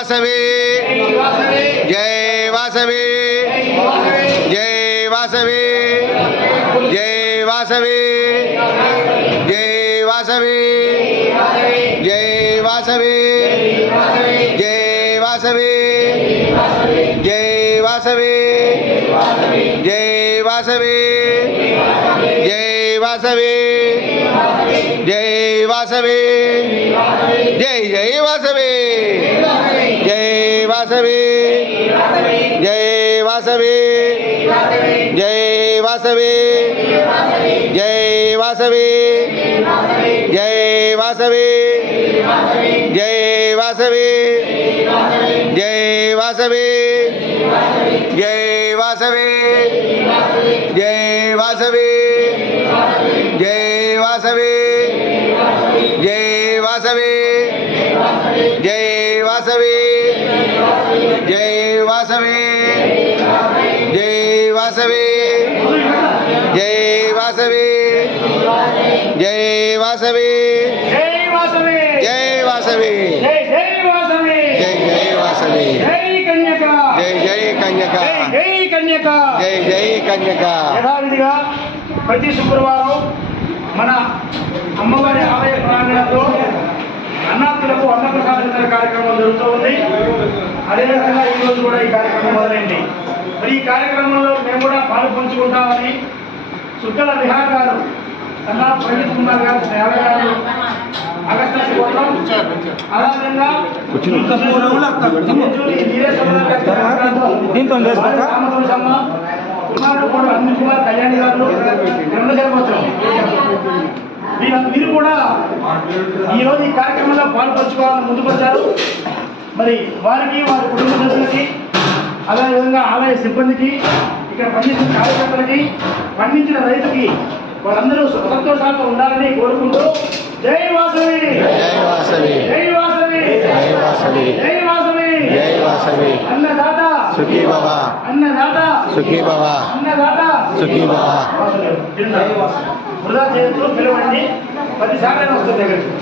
వాసవి జై వాసవి జై వాసవి జై వాసవి జై వాసవి జై వాసవి జై వాసవి జై వాసవి జై వాసవి జై వాసవి జై వాసవి జై జై వాసవి జై వాసవి జై వాసవి జై వాసవి జై వాసవి జై వాసవి జై వాసవి జై వాసవి జై వాసవి జై వాసవి జై వాసవి జై వాసవి జై వాసవి జై వాసవి జై వాసవి జై వాసవి జై వాసవి జై వాసవి జై జై వాసవి జై జై కన్యక జై జై కన్యక. యథావిధిగా ప్రతి శుక్రవారం మన అమ్మవారి ఆలయ ప్రాంగణంలో అన్నార్థులకు అన్నప్రసాద కార్యక్రమం జరుగుతూ ఉంది. అదేవిధంగా ఈరోజు కూడా ఈ కార్యక్రమం మొదలైంది. మరి ఈ కార్యక్రమంలో మేము కూడా పాలు పంచుకుంటామని సుక్కల విహార్ గారు అన్నా పండిత్ కుమార్ గారు అగస్త్య కోసం అదేవిధంగా అనిల్ కుమార్ కళ్యాణి గారు వీరు కూడా ఈరోజు ఈ కార్యక్రమంలో పాల్పంచుకోవాలని ముందుకొచ్చారు. మరి వారికి వారి కుటుంబ సభ్యులకి అదేవిధంగా ఆలయ సిబ్బందికి ఇక్కడ పండించిన కార్యకర్తలకి పండించిన రైతుకి వాళ్ళందరూ సంతోషాలతో ఉండాలని కోరుకుంటూ జై వాసవి జై వాసవి జై వాసవి జై వాసవి జై వాసవి జై వాసవి అన్నదాత సుఖీ భవ అన్నదాత సుఖీ భవ అన్నదాత సుఖీ భవ. వృధా చేయొచ్చు పిలవండి 10 సార్లు వస్తుంది దగ్గరికి.